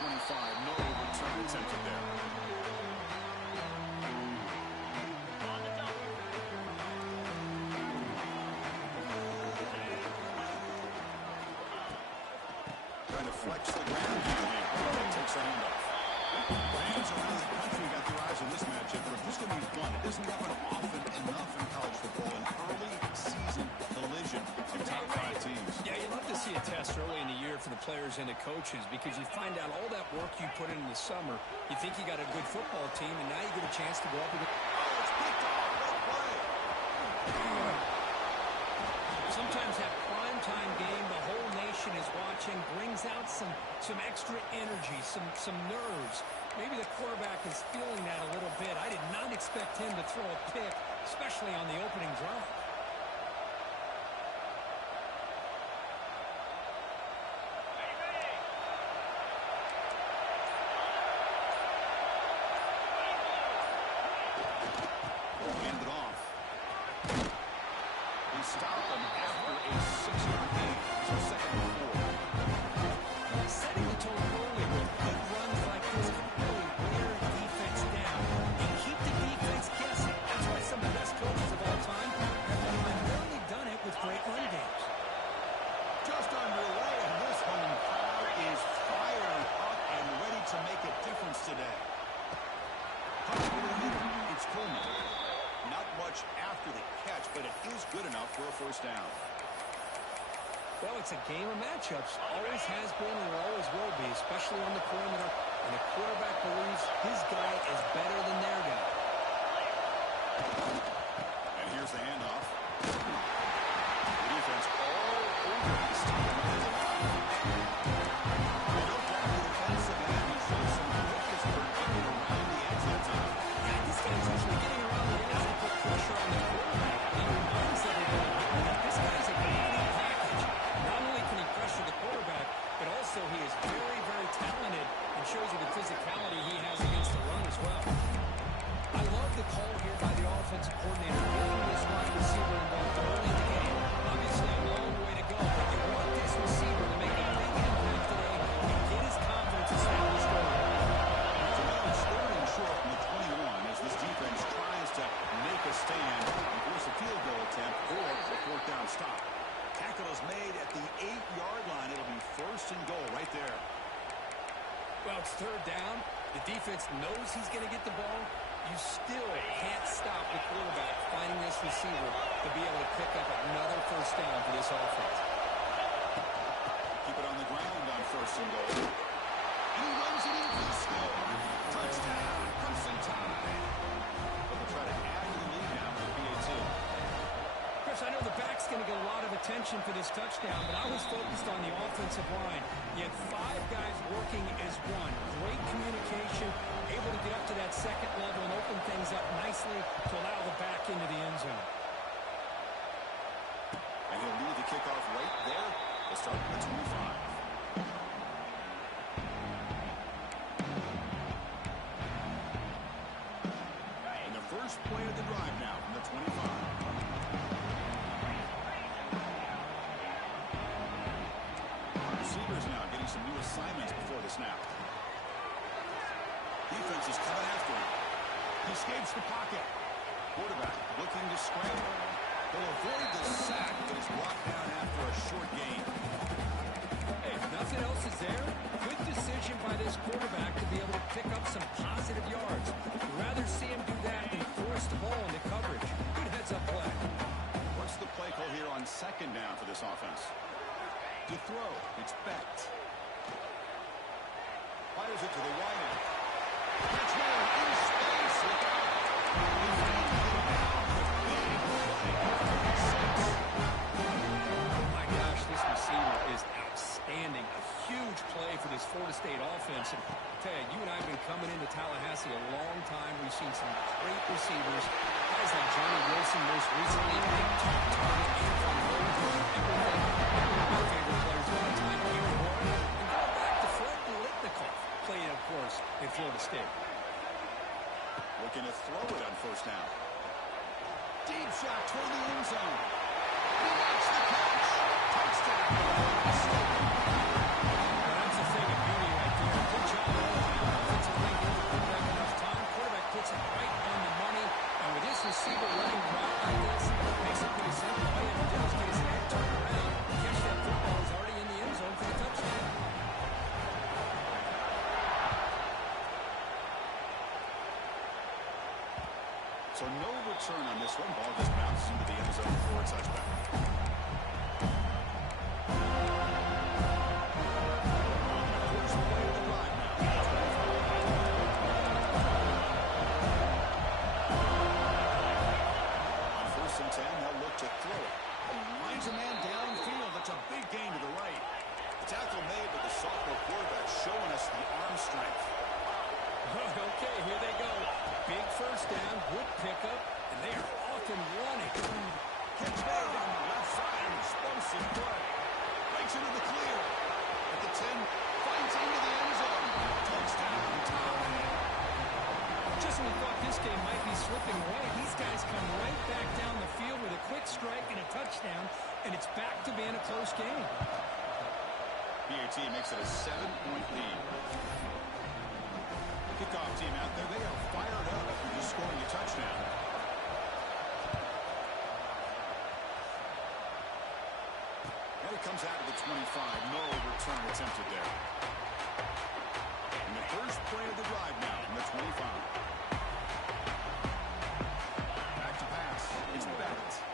25. No return attempted there. Trying to flex the ground game here. Takes the handoff. Fans around the country got their eyes on this matchup, but if this is going to be fun, it doesn't happen often enough in college football. An early season collision of top 5 teams. Yeah, you love to see a test early in the year for the players and the coaches because you find out all that work you put in the summer. You think you got a good football team, and now you get a chance to go up against. Oh, it's picked off. What play? Sometimes that primetime game, the whole nation is watching, brings out some extra energy, some nerves. Maybe the quarterback is feeling that a little bit. I did not expect him to throw a pick, especially on the opening drive. Hand it off. They stop him after a 6-yard gain. So second and 4. Setting the tone early with good runs like this can really wear defense down and keep the defense guessing. That's why some of the best coaches of all time have primarily done it with great run games. Just underway, and this home crowd is fired up and ready to make a difference today. It's Coleman. Not much after the catch, but it is good enough for a first down. Well, it's a game of matchups. Always has been and always will be, especially on the perimeter. And the quarterback believes his guy is better than their guy. And here's the handoff. The defense all over this team. They don't grab the defensive end. He shows some quickness for getting around the edge that time. Yeah, this guy's usually getting around the edge to put pressure on the quarterback. He reminds everybody that this guy's a complete package. Not only can he pressure the quarterback, but also he is very, very talented and shows you the physicality he has against the run as well. I love the call here by the offensive coordinator, getting this wide receiver involved early in the game. Obviously, a long way to go, but you want this receiver to make a big impact today and get his confidence established early. So now it's third and short from the 21 as this defense tries to make a stand and force a field goal attempt or a fourth down stop. Tackle is made at the 8-yard line. It'll be first and goal right there. Well, it's third down. The defense knows he's going to get the ball. You still can't stop the quarterback finding this receiver to be able to pick up another first down for this offense. Keep it on the ground on first and goal. And he runs it in for the score. Touchdown, Crimson Tide. But they'll try to add to the lead now with PA2. Chris, I know the back's going to get a lot of attention for this touchdown, but I was focused on the offensive line. You had 5 guys working as one. Great communication, able to get up to that second level and open things up nicely to allow the back into the end zone. And he'll lead the kickoff right there. They'll start with the 25. And the first play of the drive now from the 25. Receivers now getting some new assignments before the snap. Defense is coming after him. He escapes the pocket. Quarterback looking to scramble. He'll avoid the sack, but is brought down after a short gain. Hey, if nothing else is there, good decision by this quarterback to be able to pick up some positive yards. I'd rather see him do that than force the ball into coverage. Good heads-up play. What's the play call here on second down for this offense? To throw, it's Becht. Fires it to the wide end. That's man in space. Look out. Oh my gosh, this receiver is outstanding. A huge play for this Florida State offense. And tell you, you and I have been coming into Tallahassee a long time. We've seen some great receivers. Guys like Johnny Wilson most recently, big top target, Antoine Rose, everything. One of my favorite players of all time, Peter Warren. And going back to Fred Biletnikoff, played, of course, in Florida State. Looking to throw it on first down. Deep shot toward the end zone. He makes the catch. Touchdown. Well, that's a thing of beauty right there. Good job receiver running route like this, makes it pretty simple. All you have to do is get his head turned around, catch that football. He's already in the end zone for the touchdown. So no return on this one. Ball just bounces into the end zone for a touchback. First play of the drive now. On 1st and 10, they'll look to throw it. Finds a man downfield. That's a big gain to the right. The tackle made, but the sophomore quarterback showing us the arm strength. Okay, here they go. Big first down, good pickup, and they are off and running. Catch made on the left side. Explosive play. Breaks into the clear. At the 10, finds into the end zone. Touchdown, tie. Just when we thought this game might be slipping away, these guys come right back down the field with a quick strike and a touchdown, and it's back to being a close game. PAT makes it a 7-point lead. Kickoff team out there, they are fired up after just scoring a touchdown. And it comes out of the 25. No return attempted there. And the first play of the drive now from the 25. Back to pass. It's Bennett.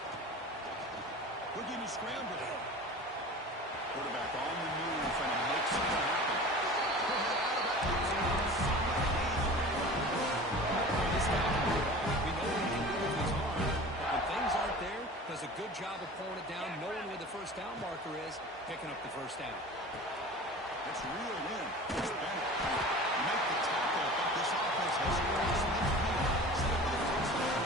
Looking to scramble. Quarterback on the move and it makes it happen. We know what he can do with his arm, but when things aren't there, does a good job of pulling it down, knowing where the first down marker is, picking up the first down. It's reeled in. It's Bennett. Make the tackle, but this offense has crossed midfield. Set up with a touchdown.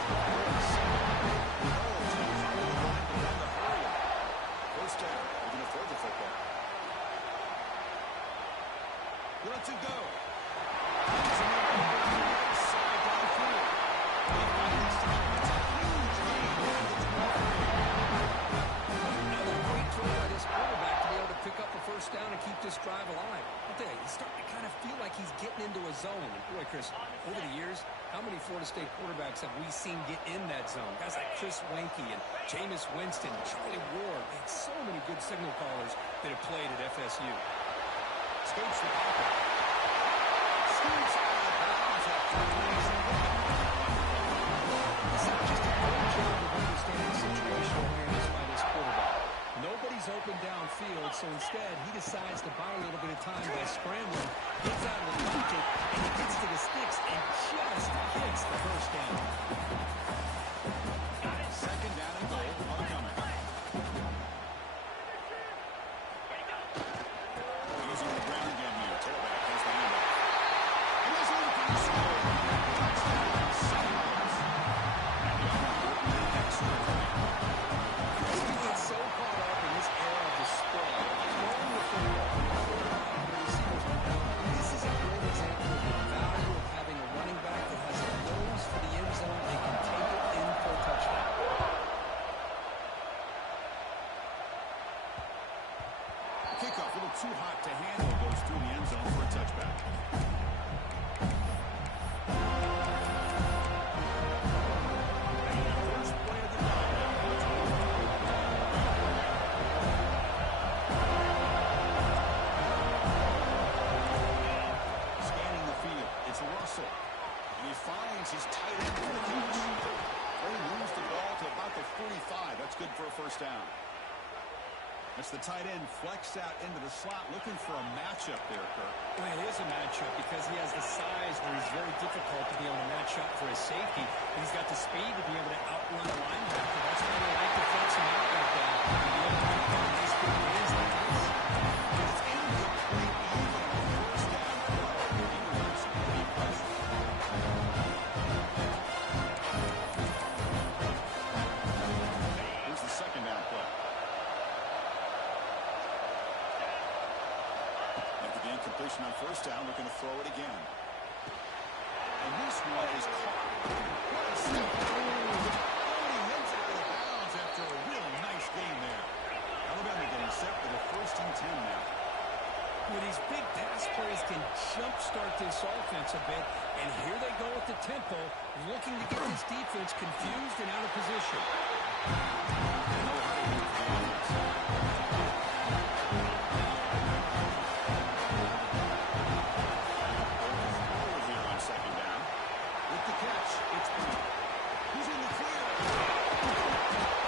First down. We're going to throw the football. He lets it go. Down and keep this drive alive. I'll tell you, he's starting to kind of feel like he's getting into a zone. Boy, Chris, over the years, how many Florida State quarterbacks have we seen get in that zone? Guys like Chris Wenke and Jameis Winston, Charlie Ward, and so many good signal callers that have played at FSU. Scoops the pocket. Scoops out of bounds after This is just a great job of understanding situational awareness by this quarterback. Nobody's open downfield, so instead he decides to buy a little bit of time by scrambling, gets out of the pocket, and he gets to the sticks and just hits the first down. Second down and goal upcoming. Using the ground again here. Tailback has the handoff. And there's one for the score. Touchdown, Sounds. And the extra point. He gets so caught up in this era of the spread, throwing the football, the receivers are down. This is a great example of the value of having a running back that has a nose for the end zone and can take it in for a touchdown. Kickoff, a little too hot to handle, goes through the end zone for a touchback. First play of the drive now. Scanning the field, it's Russell. And he finds his tight end for the catch. He moves the ball to about the 45. That's good for a first down. That's the tight end flexed out into the slot, looking for a matchup there, Kirk. Well, it is a matchup because he has the size where he's very difficult to be able to match up for his safety. And he's got the speed to be able to outrun a linebacker. That's why they like to flex him out like that. And be able to make them nice big plays like this. It's incomplete even on the first down play. He was under some heavy pressure. Here's the second down play. Completion on first down, looking to throw it again. And this one is caught. What a step. He hits out of bounds after a real nice game there. Alabama getting set for the 1st and 10 now. With these big pass plays plays can jumpstart this offense a bit. And here they go with the tempo, looking to get this defense confused and out of position. Here on second down. With the catch, it's Brown. Who's in the clear?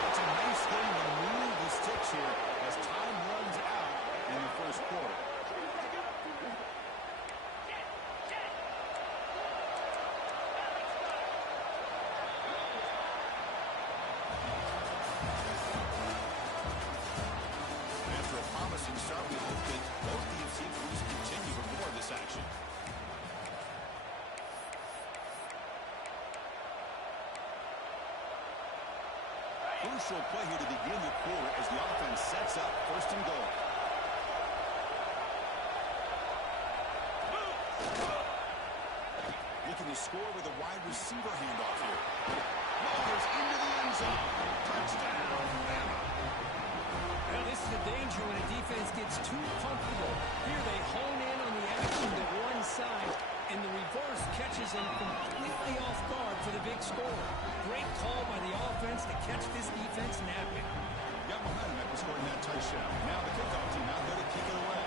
It's a nice thing to move the sticks here as time runs out in the first quarter. After a promising start, we hope that both DFC crews continue with more of this action. Crucial play here to begin the quarter as the offense sets up first and goal. Looking to score with a wide receiver handoff here. Rolls into the end zone. Touchdown, Bama. Well, this is the danger when a defense gets too comfortable. Here they hone in on the action to one side, and the reverse catches them completely off guard for the big score. Great call by the offense to catch this defense napping. Got momentum after scoring that touchdown. Now the kickoff team out there to kick it away.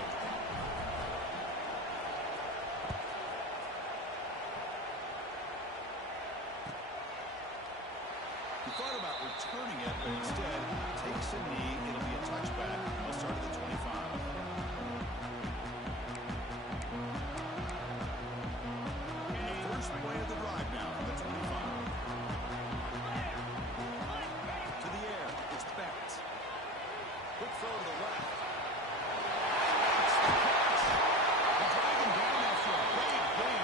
He thought about returning it, but instead takes a knee. It'll be a touchback. He'll start at the 25. And the first play of the drive now from the 25. To the air. It's Betts. Quick throw to the left. It's the catch. They're driving down after a great gain.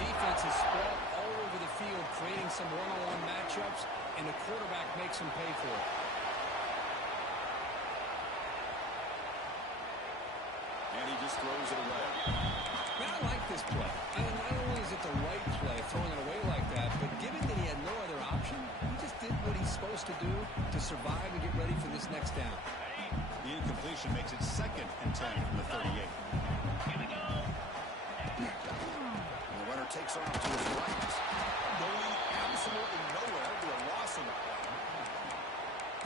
Defense is spread all over the field, creating some one-on-one matchups, and the quarterback makes them pay for it. And he just throws it away. Man, I like this play. I mean, not only is it the right play, throwing it away like that, but given that he had no other option, he just did what he's supposed to do to survive and get ready for this next down. The incompletion makes it 2nd and 10 from the 38. And the runner takes off to his right. Going absolutely nowhere to a loss on the play.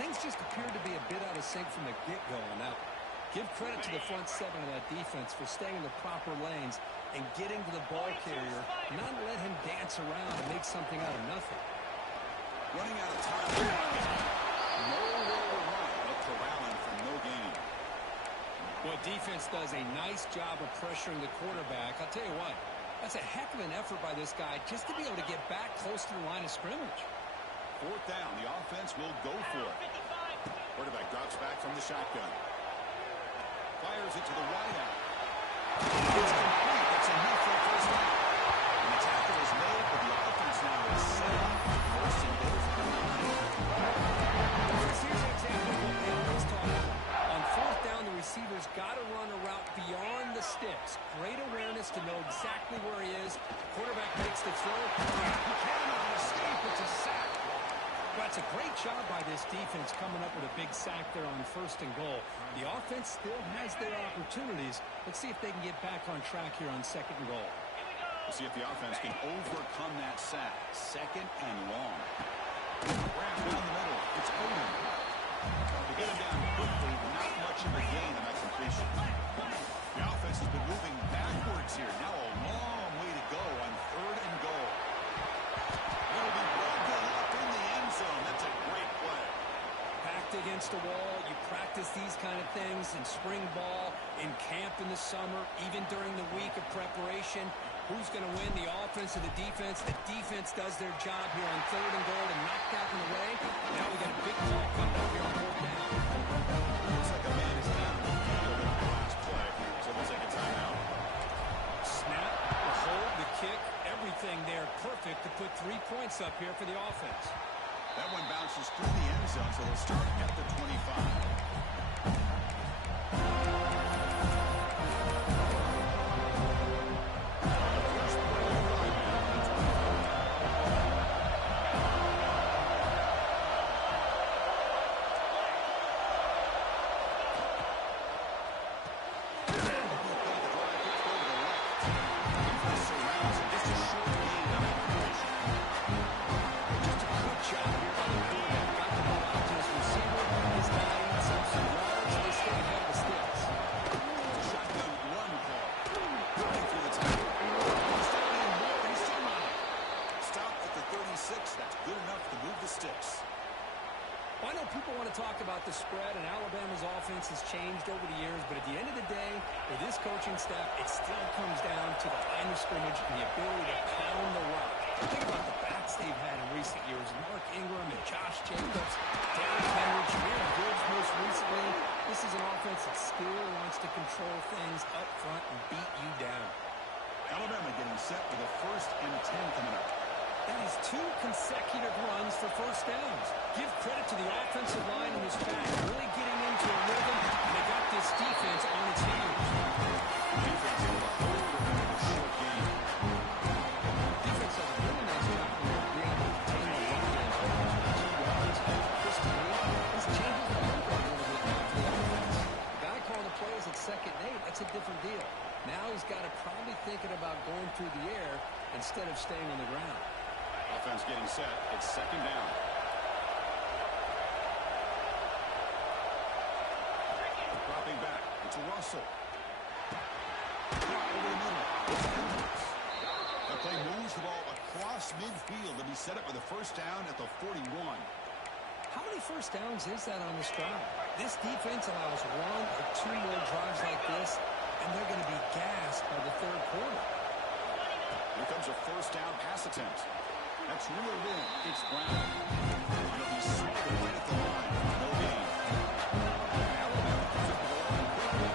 Things just appeared to be a bit out of sync from the get-go on that one. Give credit to the front seven of that defense for staying in the proper lanes and getting to the ball carrier, not let him dance around and make something out of nothing. Running out of time. Nowhere to run, but corralling for no gain. Well, defense does a nice job of pressuring the quarterback. I'll tell you what, that's a heck of an effort by this guy just to be able to get back close to the line of scrimmage. 4th down, the offense will go for it. Quarterback drops back from the shotgun. Fires it to the wide out. It's complete. That's enough for a first down. And the tackle is made, but the offense now is set up for first and goal from the 9. Here's an example of what they always talk about. On 4th down, the receiver's got to run a route beyond the sticks. Great awareness to know exactly where he is. Quarterback makes the throw. He cannot escape. It's a sack. Well, it's a great job by this defense coming up with a big sack there on 1st and goal. The offense still has their opportunities. Let's see if they can get back on track here on 2nd and goal. We'll see if the offense can overcome that sack. 2nd and long. Wrap down the middle. It's Odom. They get him down quickly. Not much of a gain on that completion. The offense has been moving backwards here. Now a long way to go on 3rd and goal. It'll be broken up in the end zone. That's a great play. Backed against the wall. You practice these kind of things in spring ball, in camp in the summer, even during the week of preparation. Who's going to win, the offense or the defense? The defense does their job here on 3rd and goal and knock that one away. Now we got a big call coming up here on 4th down. Looks like a man is down on the field in the last play, so we'll take a timeout. Snap, the hold, the kick, everything there perfect to put 3 points up here for the offense. That one bounces through the end zone, so they'll start at the 25. want to talk about the spread, and Alabama's offense has changed over the years, but at the end of the day, for this coaching staff, it still comes down to the line of scrimmage and the ability to pound the rock. Think about the backs they've had in recent years. Mark Ingram and Josh Jacobs, Derrick Henry, Jameer Gibbs most recently. This is an offense that still wants to control things up front and beat you down. Alabama getting set for the 1st and 10 coming up. That is 2 consecutive runs for first downs. Give credit to the offensive line in this back, really getting into a rhythm, and they got this defense on its heels. Defense able to hold it in a short game. Defense does a really nice job of being able to contain the run game for 2 yards. This to me, this changes the tempo a little bit now for the offense. The guy calling the plays at 2nd and 8, that's a different deal. Now he's got to probably thinking about going through the air instead of staying on the ground. Offense getting set. It's 2nd down. Dropping back. It's a Russell. Over the middle. It's Edwards. That play moves the ball across midfield to be set up with a 1st down at the 41. How many first downs is that on this drive? This defense allows 1 or 2 more drives like this, and they're going to be gassed by the 3rd quarter. Here comes a 1st down pass attempt. That's reeled in. It's Brown. It'll be smothered right at the line. No gain. Alabama picks up the ball quickly.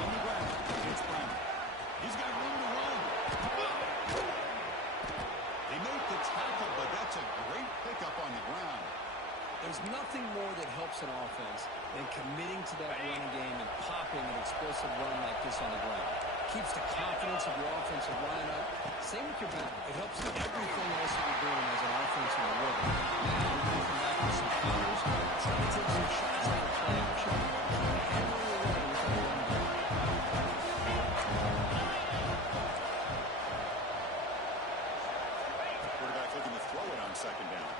On the ground, it's Brown. He's got room to run. They make the tackle, but that's a great pickup on the ground. There's nothing more that helps an offense than committing to that running game and popping an explosive run like this on the ground. Keeps the confidence of your offensive lineup. Same with your back. It helps with everything else that you're doing as an offense in the rhythm. Now you're going to come back with some counters, try to take some shots at the play action, and handle your way with the run game. Quarterback looking to throw it on 2nd down.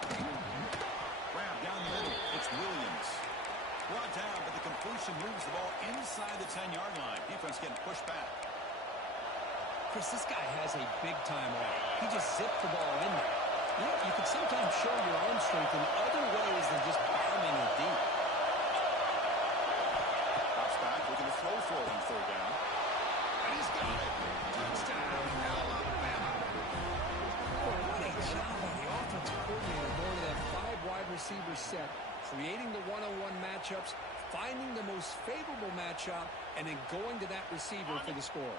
Grab down the middle. It's Williams. Brought down, but the completion moves the ball inside the 10-yard line. Defense getting pushed back. Chris, this guy has a big-time arm. He just zipped the ball in there. You can sometimes show your arm strength in other ways than just bombing it deep. Drops back, looking to throw for it on 3rd down. And he's got it. Touchdown, Alabama. Well, what a job by the offensive coordinator going to that 5 wide receiver set, creating the one-on-one matchups, finding the most favorable matchup, and then going to that receiver for the score.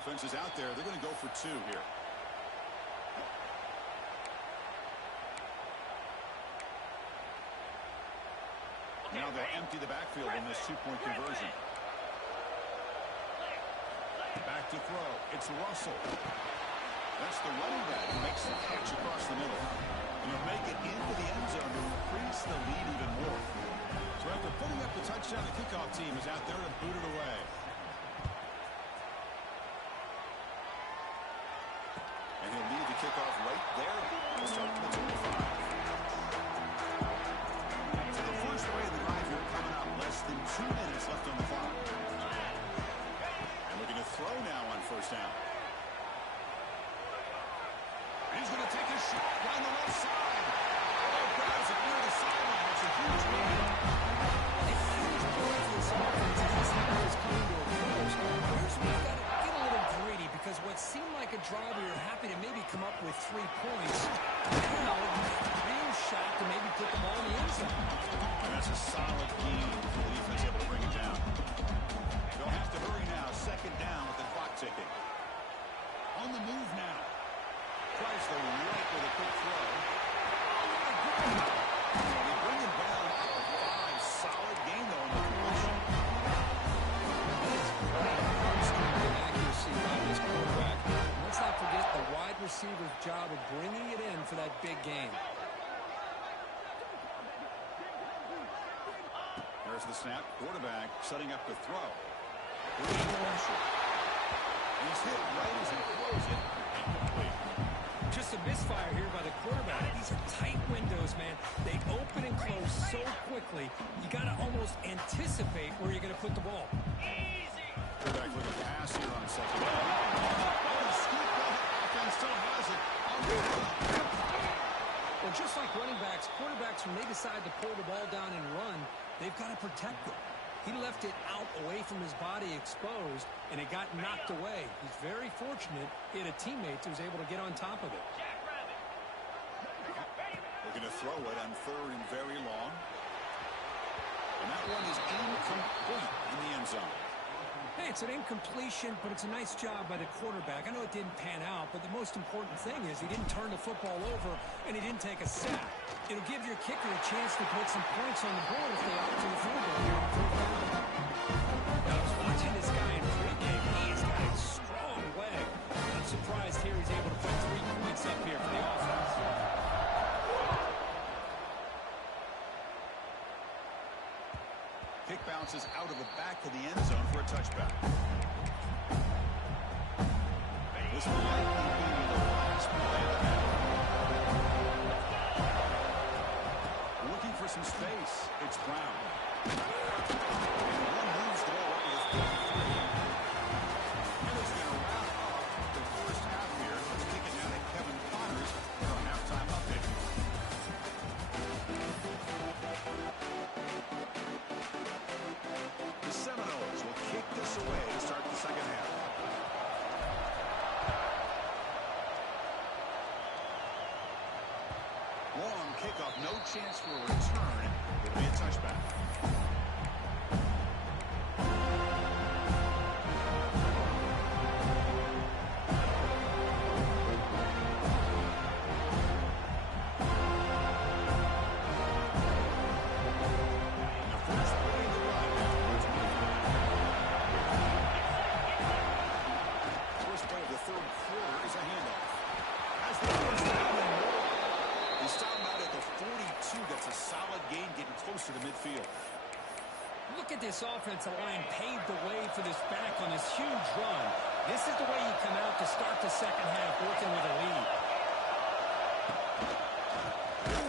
Offense is out there. They're going to go for 2 here. Now they'll empty the backfield in this 2-point conversion. Back to throw. It's Russell. That's the running back who makes the catch across the middle. And he'll make it into the end zone to increase the lead even more. So after putting up the touchdown, the kickoff team is out there to boot it away. And he'll lead the kickoff right there. We'll start with the 25. So the first play of the drive here coming up. Less than 2 minutes left on the clock. And looking to throw now on 1st down. And he's going to take a shot down the left side. Oh, grabs it near the sideline. It's a huge gain. If he's going for this offense, and this half is coming to a close, here's where you've got to get a little greedy, because what seemed like a drive where you're happy to maybe come up with 3 points, now real shot to maybe put the ball in the end zone. And that's a solid game for the defense able to bring it down. They'll have to hurry now. 2nd down with the clock ticking. On the move now. Tries the right with a quick throw. They bring him down at the 5. Solid gain, though, on the completion. That's great arm strength and accuracy by this quarterback. And let's not forget the wide receiver's job of bringing it in for that big game. There's the snap. Quarterback setting up the throw. Here's the rusher. He's hit right as he throws it. Incomplete. Just a misfire here by the quarterback. These are tight windows, man. They open and close so quickly. You got to almost anticipate where you're going to put the ball. Quarterback with a pass here on 2nd down. Oh, scoop that. Offense still has it. Well, just running backs, quarterbacks, when they decide to pull the ball down and run, they've got to protect it. He left it out away from his body exposed, and it got knocked away. He's very fortunate he had a teammate who was able to get on top of it. Looking to throw it on 3rd and very long. And that one is incomplete in the end zone. Hey, it's an incompletion, but it's a nice job by the quarterback. I know it didn't pan out, but the most important thing is he didn't turn the football over and he didn't take a sack. It'll give your kicker a chance to put some points on the board if they opt for the field goal here on 3rd down. Now, I was watching this guy in pregame. He's got a strong leg. I'm surprised here he's able to put 3 points up here for the offense. Kick bounces out of the back of the end zone for a touchback. This will likely be the last play of the half. Looking for some space. It's Brown. And one moves the ball up with 53. And it's going to wrap up the first half here. Let's kick it now to Kevin Connors for a halftime update. The Seminoles will kick this away to start the second half. Long kickoff, no chance for a return. It'll be a touchback. To the midfield. Look at this offensive line paved the way for this back on this huge run. This is the way you come out to start the second half working with a lead.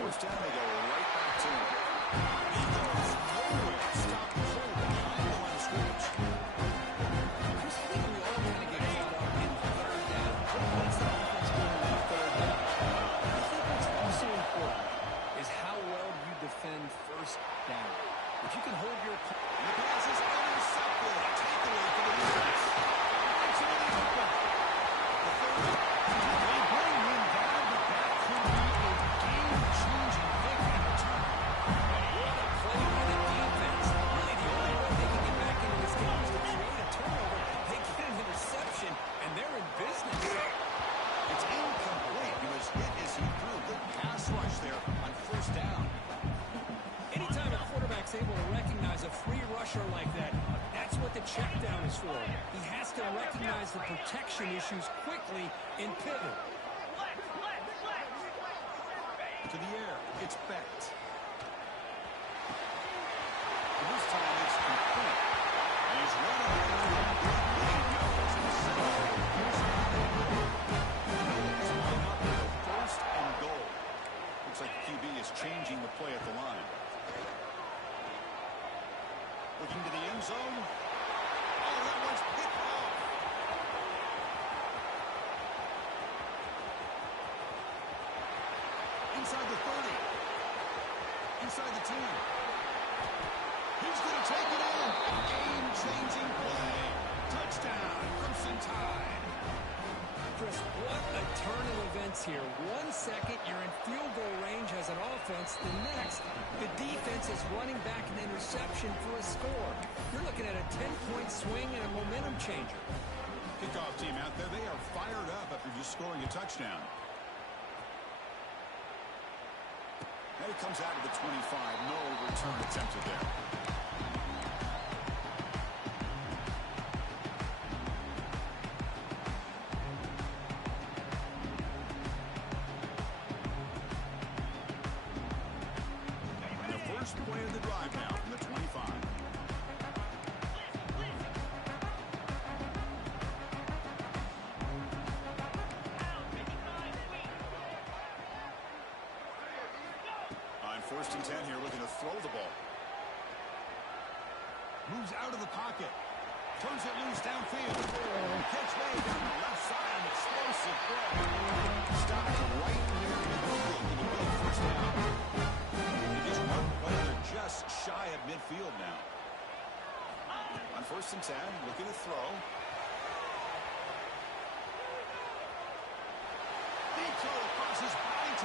First down, they go right back to him. He goes nowhere. Stop cold behind the line of scrimmage. Chris, I think we all kind of get caught up in 3rd down. What's the offense doing on 3rd down? I think what's also important is how well you defend 1st down. If you can hold your... The pass is intercepted. Take away for the defense. It's really open. The 30. They bring him down, but that could be a game-changing kick in return. What a play by the defense. Really, the only way they can get back into this game is to create a turnover. They get an interception, and they're in business. It's incomplete. He was hit as he threw. Good pass rush there on 1st down. Anytime a quarterback's able to recognize a free rusher like that, that's what the check down is for. He has to recognize the protection issues quickly and pivot. To the air. It's Becht. This time it's complete. And he's running around with 8 yards in the center. It's line up with 1st and goal. Looks like the QB is changing the play at the line. Looking to the end zone. Oh, that one's picked off. Inside the 30. Inside the 10. He's going to take it in. Game-changing play. Touchdown, Crimson Tide. Chris, what a turn of events here. 1 second, you're in field goal range as an offense. The next, the defense is running back an interception for a score. You're looking at a 10-point swing and a momentum changer. Kickoff team out there, they are fired up after just scoring a touchdown. And it comes out of the 25. No return attempted there. Play of the drive now from the 25. On 1st and 10 here, looking to throw the ball. Moves out of the pocket. Turns it loose downfield. Catch made down the left side. Explosive play. Stopped right near midfield. It'll be a 1st down.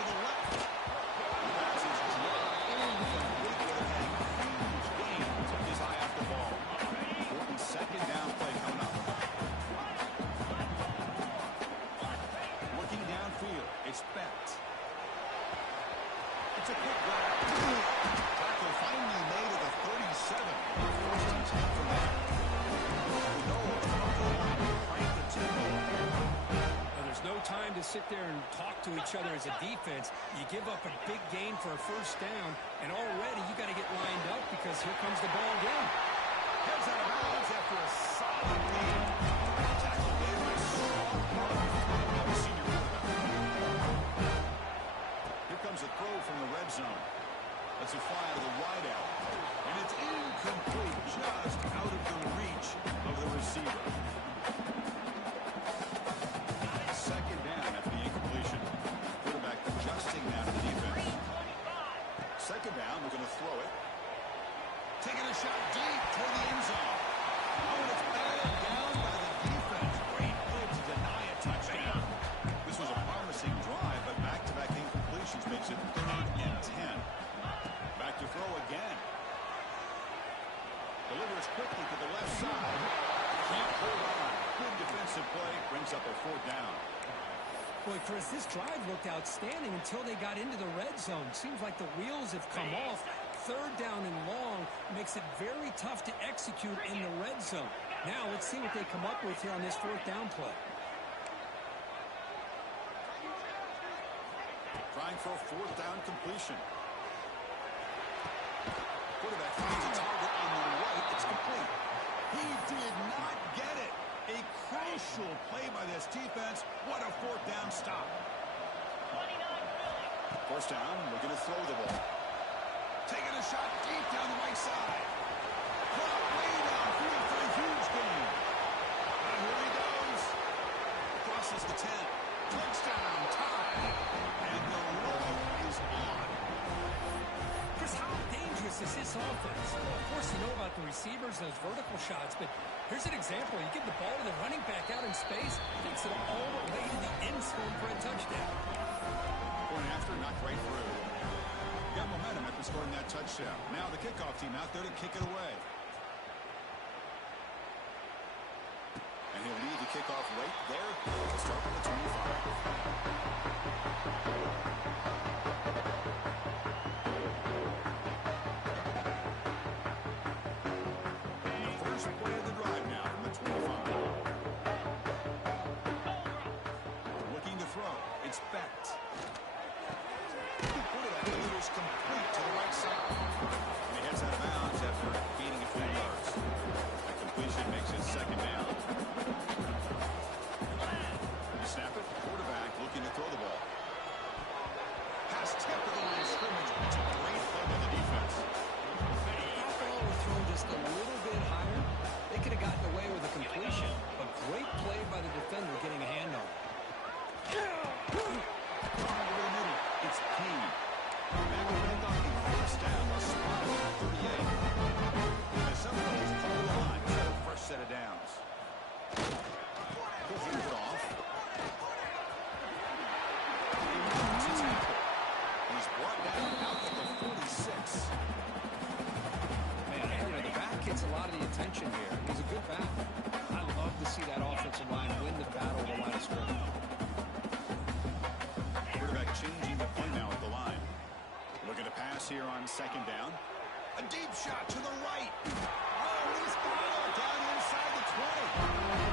to the left. The pass is dropped in from big overhead. Huge gain. Took his eye off the ball. Important second down play coming up. Looking downfield. It's Beck. It's a quick grab. Tackle finally made at the 37. First and 10 from there. Crank the tempo. Well, there's no time to sit there and talk to each other as a defense. You give up a big gain for a first down, and already you got to get lined up because here comes the ball again. Heads out of bounds after a solid lead. Tackle made by strong arm. Senior quarterback. Here comes a throw from the red zone. That's a fly out of the wideout. And it's incomplete, just out of the reach of the receiver. Second down after the incompletion. Quarterback adjusting now to the defense. Second down, we're going to throw it. Taking a shot deep toward the end zone. Oh, and it's batted down by the defense. Great play to deny a touchdown. This was a promising drive, but back-to-back incompletions makes it 3rd and 10. Back to throw again. Delivers quickly to the left side. Can't hold on. Good defensive play. Brings up a 4th down. Boy, Chris, this drive looked outstanding until they got into the red zone. Seems like the wheels have come off. 3rd down and long makes it very tough to execute in the red zone. Now let's see what they come up with here on this 4th down play. Trying for a 4th down completion. Quarterback finds a target on the right. It's complete. He did not get it. A crucial play by this defense. What a 4th down stop. 1st down, we're going to throw the ball. Taking a shot deep down the right side. Caught way downfield for a huge gain. And here he goes. Crosses the 10. Touchdown, tie. And the road is on. Chris, how dangerous is this offense? Well, of course, you know about the receivers, those vertical shots, but here's an example. You give the ball to the running back out in space, takes it all the way to the end zone for a touchdown. Point after, not right through. Got momentum after scoring that touchdown. Now the kickoff team out there to kick it away. And he'll lead the kickoff right there. Start from the 25. The first play of the drive now from the 25. Looking to throw. It's Beck. Quarterback delivers complete to the right side. And he heads out of bounds after gaining a few yards. That completion makes it 2nd down. You snap it. Quarterback looking to throw the ball. Pass tipped to the line of scrimmage. It's a great play by the defense. If that ball was thrown just a little bit higher, they could have gotten away with a completion. A great play by the defender getting a hand on it. Over the middle. It's King. Back on the 1st down. A spot on 38. And some of those call the line. So first set of downs. He'll hand it off. He's brought down out at the 46. Man, you know, the back gets a lot of the attention here. He's a good back. I love to see that offensive line win the battle of the line of scrimmage. Quarterback changing the play now at the line. Looking to pass here on 2nd down. A deep shot to the right. Oh, he's got it down inside the 20.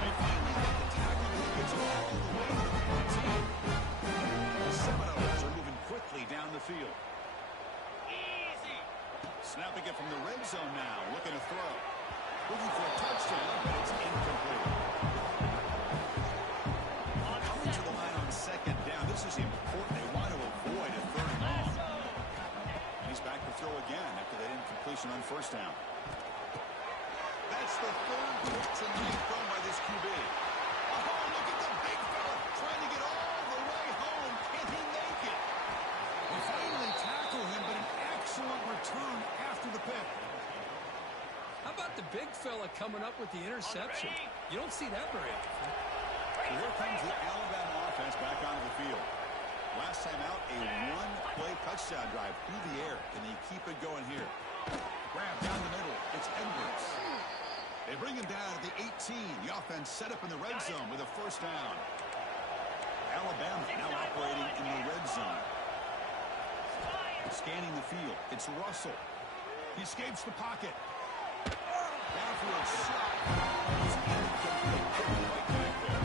They finally get the tackle and he gets all the way to the 14. The Seminoles are moving quickly down the field. Snapping it from the red zone now. Looking to throw. Looking for a touchdown, but it's incomplete. Coming to the line on 2nd down. This is important. They want to avoid a 3rd and long. He's back to throw again after that incompletion on 1st down. That's the 3rd pick tonight thrown by this QB. Oh, look at the big fella trying to get all the way home. Can he make it? They finally tackle him, but an excellent return after the pick. How about the big fella coming up with the interception? You don't see that very often. So here comes the Alabama offense back onto the field. Last time out, a one-play touchdown drive through the air. Can he keep it going here? Grab down the middle. It's Edwards. They bring him down at the 18. The offense set up in the red zone with a first down. Alabama now operating in the red zone. Scanning the field. It's Russell. He escapes the pocket. Downfield shot. He's incomplete. Right back there.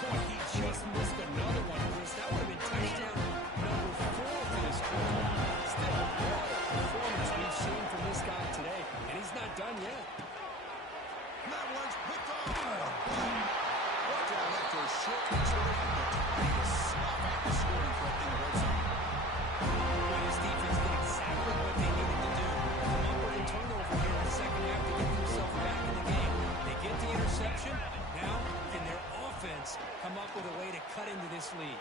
Boy, he just missed another one, Chris. That would have been touchdown number 4 for this quarter. Still, what a performance we've seen from this guy today, and he's not done yet. And that one's picked off. Brought down after a short return. Trying to snuff out the scoring threat in the red zone. Well, his defense did exactly what they needed to do. Come up with a turnover here in the second half to get themselves back in the game. They get the interception. Now, can their offense come up with a way to cut into this lead?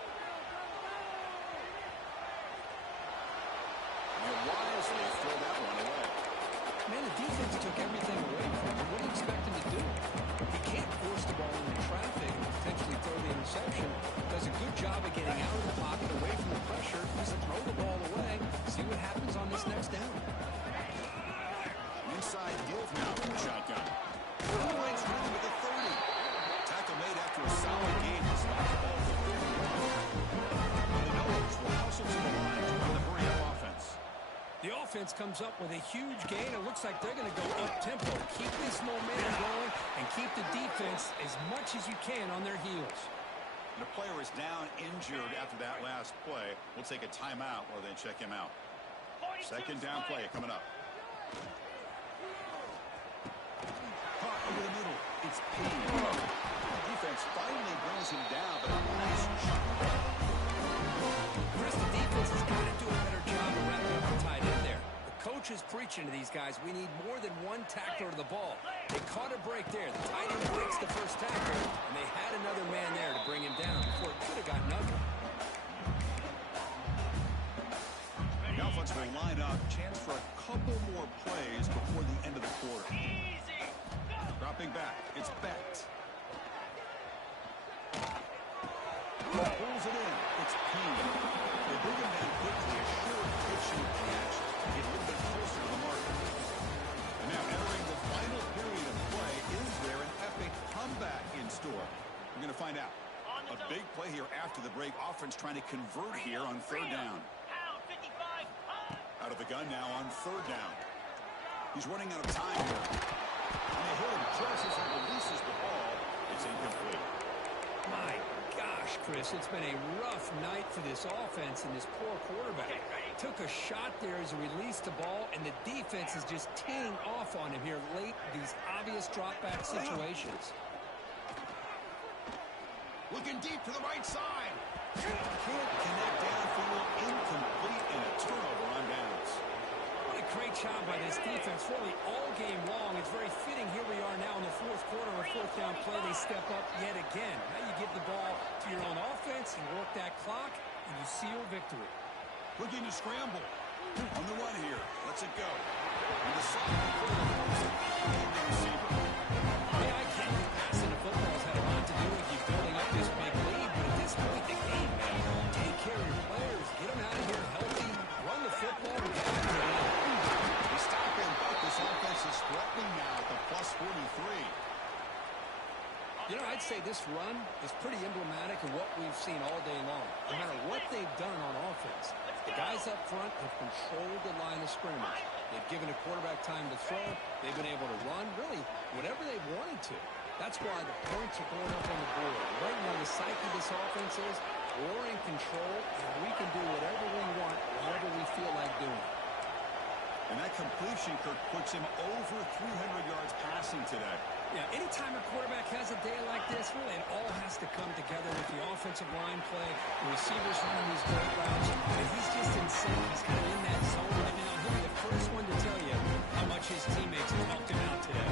And wisely throw that one away. Man, the defense took everything away from him. What do you expect him to do? He can't force the ball into traffic and potentially throw the interception. Does a good job of getting out of the pocket, away from the pressure. Just throw the ball away. See what happens on this next down. Inside deals now from the shotgun. Breaks room with the 30. Tackle made after a solid game to stop the ball for 31. And the Nobles will hustle to the line to run the hurry-up offense. The offense comes up with a huge gain. It looks like they're going to go up-tempo. Keep this momentum going and keep the defense as much as you can on their heels. The player is down injured after that last play. We'll take a timeout while they check him out. Second down play coming up. Caught over the middle. It's Payne. The defense finally brings him down, but a nice shot. Chris, the defense has got to do a better job of wrapping up the tight end there. The coach is preaching to these guys, we need more than one tackler to the ball. They caught a break there. The tight end breaks the first tackle, and they had another man there to bring him down before it could have gotten ugly. The offense will line up. Chance for a couple more plays before the end of the quarter. Dropping back. It's Beck. Pulls it in. It's Payne. They bring him down quickly. A short pitching catch to get a little bit closer to the mark. And now entering the final period of play, is there an epic comeback in store? We're going to find out. A big play here after the break. Offense trying to convert here on third down. Out of the gun now on third down. He's running out of time here. And they hit him just as he releases the ball. It's incomplete. My gosh, Chris, it's been a rough night for this offense and this poor quarterback. Took a shot there as he released the ball, and the defense is just teeing off on him here late, these obvious drop-back situations. Looking deep to the right side. Can't connect downfield. Incomplete, and a turnover on downs. What a great job by this defense, really all game long. It's very fitting. Here we are now in the fourth quarter, a fourth down play. They step up yet again. Now you give the ball to your own offense and work that clock, and you seal victory. Looking to scramble. On the run here. Lets it go. And the second the receiver. Yeah, I get it. Passing the football's had a lot to do with you building up this big lead, but at this point in the game, man, take care of your players. Get them out of here healthy. Run the football and get out of here. They stop him, but this offense is threatening now at the plus 43. You know, I'd say this run is pretty emblematic of what we've seen all day long. No matter what they've done on offense, the guys up front have controlled the line of scrimmage. They've given a quarterback time to throw. They've been able to run, really, whatever they've wanted to. That's why the points are going up on the board. Right now, the psyche of this offense is we're in control, and we can do whatever we want, whatever we feel like doing. And that completion, Kirk, puts him over 300 yards passing today. Yeah, anytime a quarterback has a day like this, really, it all has to come together with the offensive line play, the receivers running these great routes, and he's just in sync. He's kind of in that zone right now. He'll be the first one to tell you how much his teammates have helped him out today.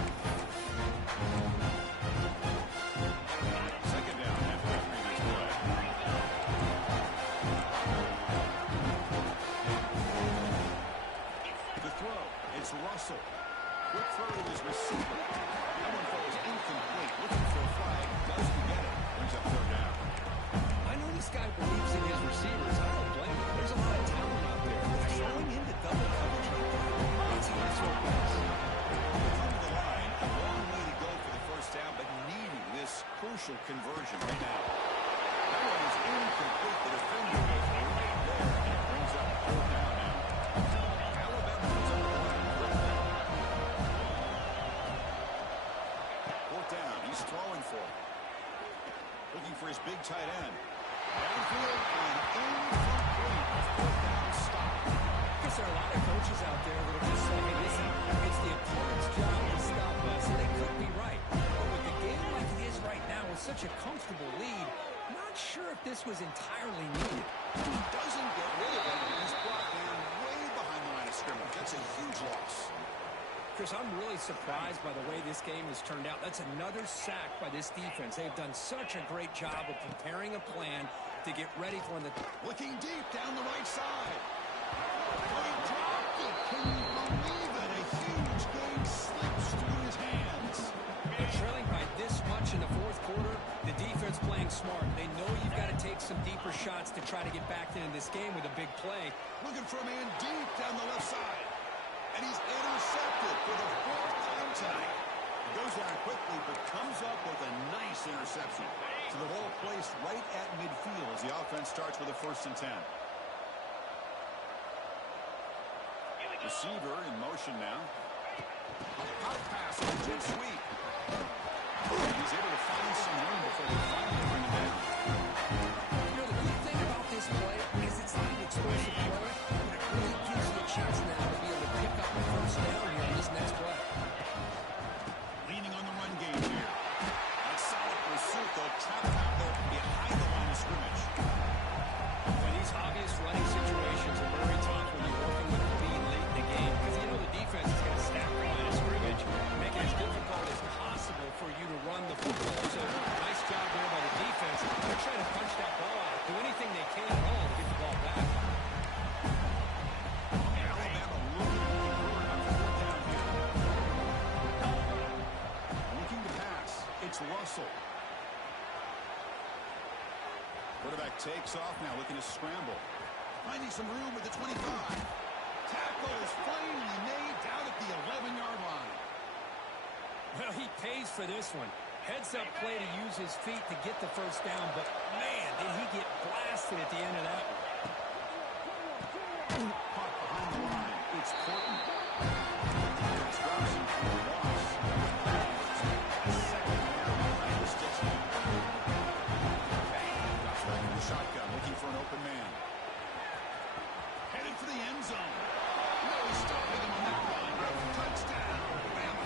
Second down after that previous play. The throw, it's Russell. Quick throw to his receiver. That one falls incomplete. Looking for a flag. Does get it. Brings up third down. I know this guy believes in his receivers. I crucial conversion right now. That one is incomplete. The defender is right there, and it brings up 4th down now. Alabama comes up with the line quickly. 4th down. He's throwing for it. Looking for his big tight end. Downfield and incomplete. 4th down stop. I guess there are a lot of coaches out there that are just saying, hey, listen, it's the opponent's job to stop us. And they could be right. But with the game like it is right now with such a comfortable lead, not sure if this was entirely needed. He doesn't get rid of it. He's brought down way behind the line of scrimmage. That's a huge loss. Chris, I'm really surprised by the way this game has turned out. That's another sack by this defense. They've done such a great job of preparing a plan to get ready for the... Looking deep down the right side. Oh, he dropped it. Can you believe it? A huge game slips through his hands. They're trailing by this much in the 4th quarter. The defense playing smart. They know you've got to take some deeper shots to try to get back into this game with a big play. Looking for a man deep down the left side. And he's intercepted for the 4th time tonight. He goes down quickly, but comes up with a nice interception. So the ball placed right at midfield as the offense starts with a 1st and 10. Receiver in motion now. Hot pass on the jet sweep. He's able to find some room before they finally bring him down. You know, the good thing about this play is it's not an explosive play, but it really gives you a chance now to be able to pick up a 1st down here on this next play. Leaning on the run game here. That's solid pursuit, though. Trapped out there behind the line of scrimmage. Well, these obvious running situations are very tough when you're working with the lead late in the game because you know the defense is going to stack the line of scrimmage, make it as difficult as possible for you to run the football. So, nice job there by the defense. They're trying to punch that ball out, do anything they can at all to get the ball back. Alabama looking to convert on 4th down here. Looking to pass. It's Russell. Quarterback takes off now, looking to scramble. Finding some room at the 25. Tackle is finally made down at the 11-yard line. Well, he pays for this one. Heads-up play to use his feet to get the 1st down, but, man, did he get blasted at the end of that one. Caught behind the line. It's Portland. Defense drops him for a loss. A 2nd down behind the sticks now. Drops back in the shotgun, looking for an open man. Headed for the end zone. No stopping him on that run. Touchdown, Alabama.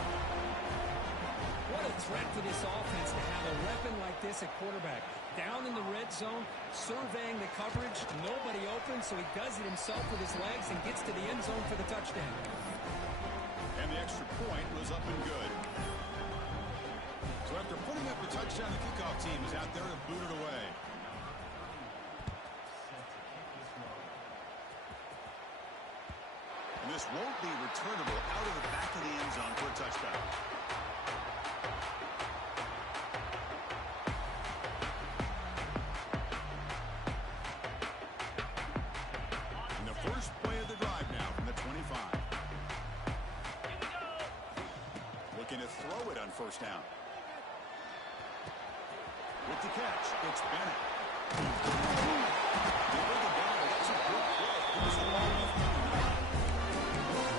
What a threat for this offense to have a weapon like this at quarterback. Down in the red zone, surveying the coverage, nobody open, so he does it himself with his legs and gets to the end zone for the touchdown. And the extra point was up and good. So after putting up a touchdown, the kickoff team is out there to boot it away. And this won't be returnable out of the back of the end zone for a touchdown. And the first play of the drive now from the 25. Looking to throw it on 1st down. With the catch, it's Bennett. That's a good play. It was a long enough time.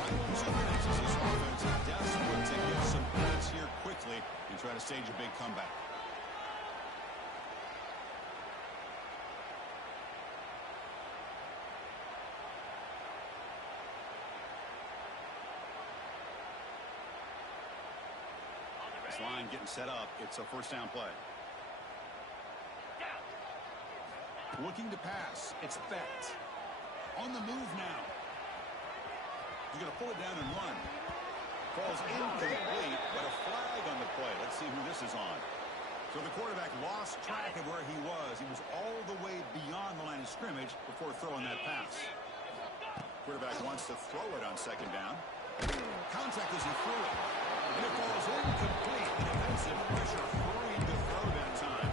Right 2 minutes as this offense is desperate to get some points here quickly and try to stage a big comeback. This line getting set up. It's a 1st down play. Looking to pass. It's Fett. On the move now. He's going to pull it down and run. Falls incomplete, but a flag on the play. Let's see who this is on. So the quarterback lost track of where he was. He was all the way beyond the line of scrimmage before throwing that pass. Quarterback wants to throw it on 2nd down. Contact as he threw it. And it falls incomplete. The defensive pressure hurrying to throw that time.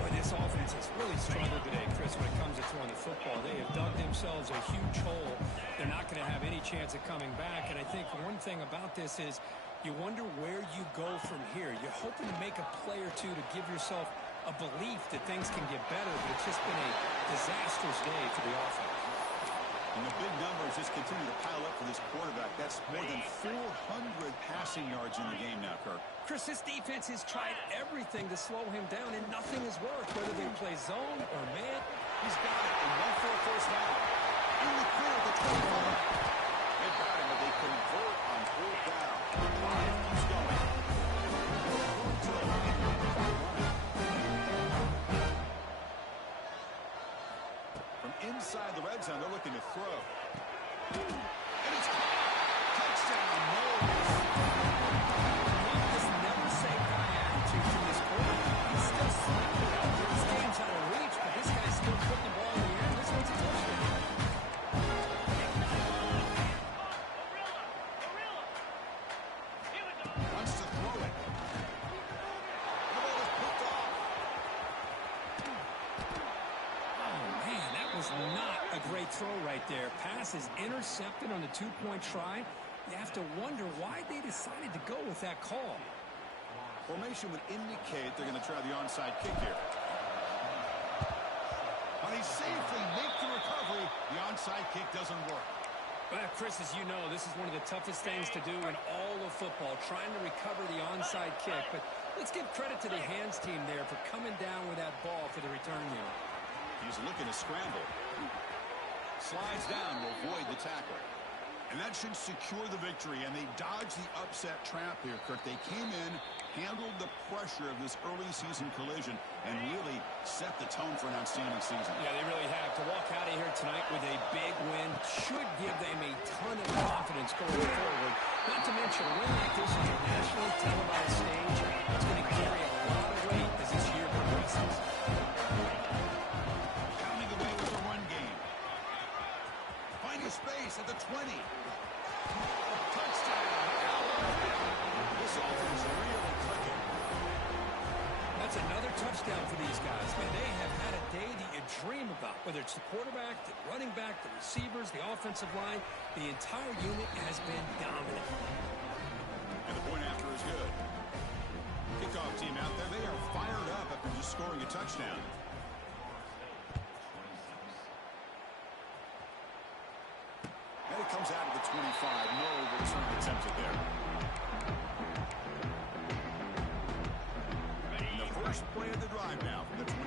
Boy, this offense has really struggled today, Chris, when it comes to throwing the football. They have dug themselves a huge hole. They're not going to have any chance of coming back. And I think one thing about this is You wonder where you go from here. You're hoping to make a play or two to give yourself a belief that things can get better, but it's just been a disastrous day for the offense. And the big numbers just continue to pile up for this quarterback. That's more than 400 passing yards in the game now, Kirk. Chris, this defense has tried everything to slow him down, and nothing has worked, whether they play zone or man. He's got it and went for a first down. In the clear at the 25. They got him, but they convert on fourth down. Drive keeps going. From inside the red zone, they're looking to throw. And it's caught. Touchdown, Knowles. This never-say-die attitude from this quarterback. He's still slapping out there. This game's out of reach, but this guy's still putting the ball in the air. This one's a touchdown. Wants to throw it. The ball is picked off. Oh, man, that was not a great throw right there. Pass is intercepted on the two-point try. You have to wonder why they decided to go with that call. Formation would indicate they're going to try the onside kick here. When they safely make the recovery, the onside kick doesn't work. Well, Chris, as you know, this is one of the toughest things to do in all of football, trying to recover the onside kick. But let's give credit to the hands team there for coming down with that ball for the return unit. He's looking to scramble. Slides down to avoid the tackle. And that should secure the victory, and they dodged the upset trap here, Kirk. They came in, handled the pressure of this early season collision, and really set the tone for an outstanding season. Yeah, they really have. To walk out of here tonight with a big win should give them a ton of confidence going forward. Not to mention, a win like this on a nationally televised stage, it's going to carry a lot of weight as this year progresses. Counting away with the run game. Finding space at the 20. Touchdown. This offense really clicking. That's another touchdown for these guys. Man, they have had a day that you dream about, whether it's the quarterback, the running back, the receivers, the offensive line. The entire unit has been dominant. And the point after is good. Kickoff team out there, they are fired up after just scoring a touchdown. And it comes out of the 25. No return attempted there. And the first play of the drive now from the 25.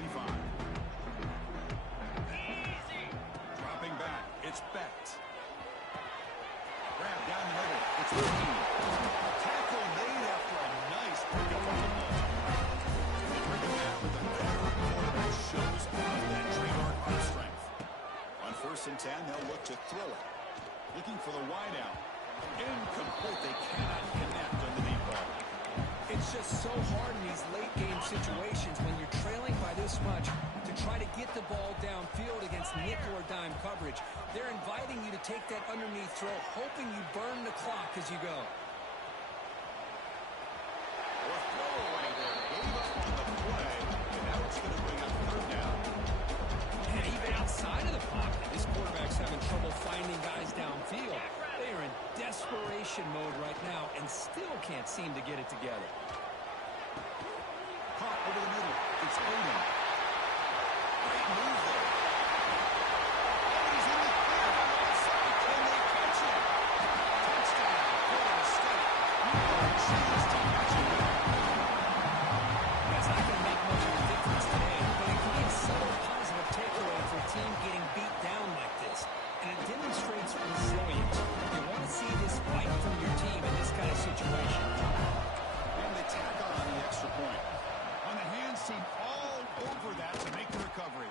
Dropping back. It's Becht. Grab down the middle. It's Ricky. Tackle made after a nice pickup on the ball. They bring him down with the veteran quarterback shows off that trademark arm strength. On 1st and 10, they'll look to throw it. Looking for the wideout. Incomplete. They cannot connect on the deep ball. It's just so hard in these late-game situations when you're trailing by this much to try to get the ball downfield against nickel or dime coverage. They're inviting you to take that underneath throw, hoping you burn the clock as you go. Or throwaway there. Gave up on the play, and now it's going to bring up 3rd down. And even outside of the pocket, this quarterback's having trouble finding guys downfield. They are in desperation mode right now and still can't seem to get it together. Caught over the middle. It's Odom. Great move there. Oh, he's in the clear. Outside. Can they catch him? Touchdown. Florida State. No chance to catch him. That's not going to make much of a difference today, but it can be a subtle positive takeaway for a team getting beat down like this. And it demonstrates resilience. You want to see this fight from your team in this kind of situation. And they tack on the extra point. On the hands team all over that to make the recovery.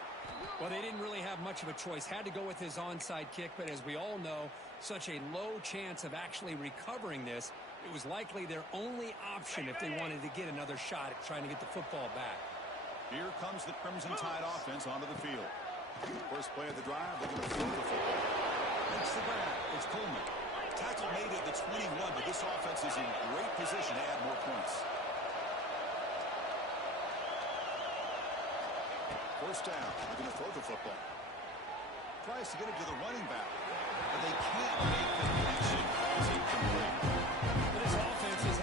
Well, they didn't really have much of a choice. Had to go with his onside kick, but as we all know, such a low chance of actually recovering this. It was likely their only option if they wanted to get another shot at trying to get the football back. Here comes the Crimson Tide offense onto the field. First play of the drive, they're going to field the football. Makes the grab. It's Coleman. Tackle made at the 21, but this offense is in great position to add more points. First down. They're going to throw the football. Tries to get it to the running back, but they can't make the connection. It's incomplete. This offense has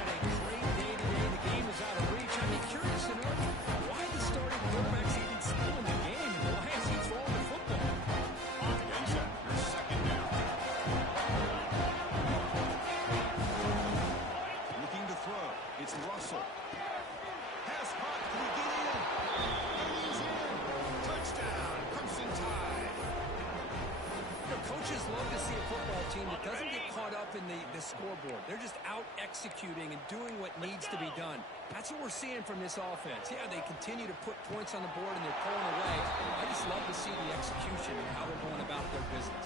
team that doesn't get caught up in the scoreboard. They're just out executing and doing what needs to be done. That's what we're seeing from this offense. Yeah, they continue to put points on the board and they're pulling away. I just love to see the execution and how they're going about their business.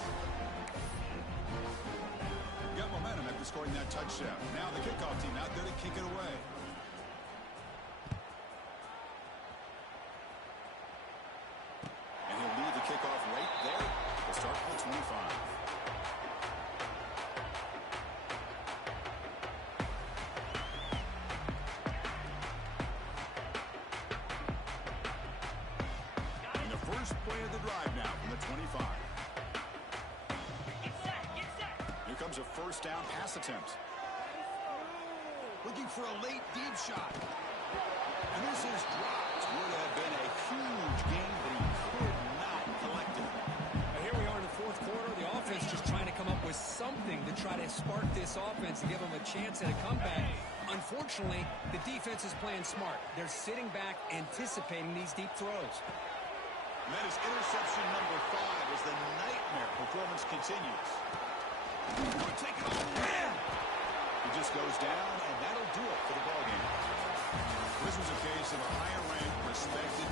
Got momentum after scoring that touchdown. Now the kickoff team out there to kick it away. And he'll lead the kickoff right there. We'll start at the 25. And the first play of the drive now from the 25. Here comes a first down pass attempt. Looking for a late deep shot. And this is dropped. Would have been a huge game, but he could not collect it. Now here we are in the fourth quarter. The offense just trying to come up with something to try to spark this offense and give them a chance at a comeback. Unfortunately, the defense is playing smart. They're sitting back, anticipating these deep throws. And that is interception number 5 as the nightmare performance continues. Take it all in. He just goes down, and that'll do it for the ballgame. This was a case of a higher-ranked, respected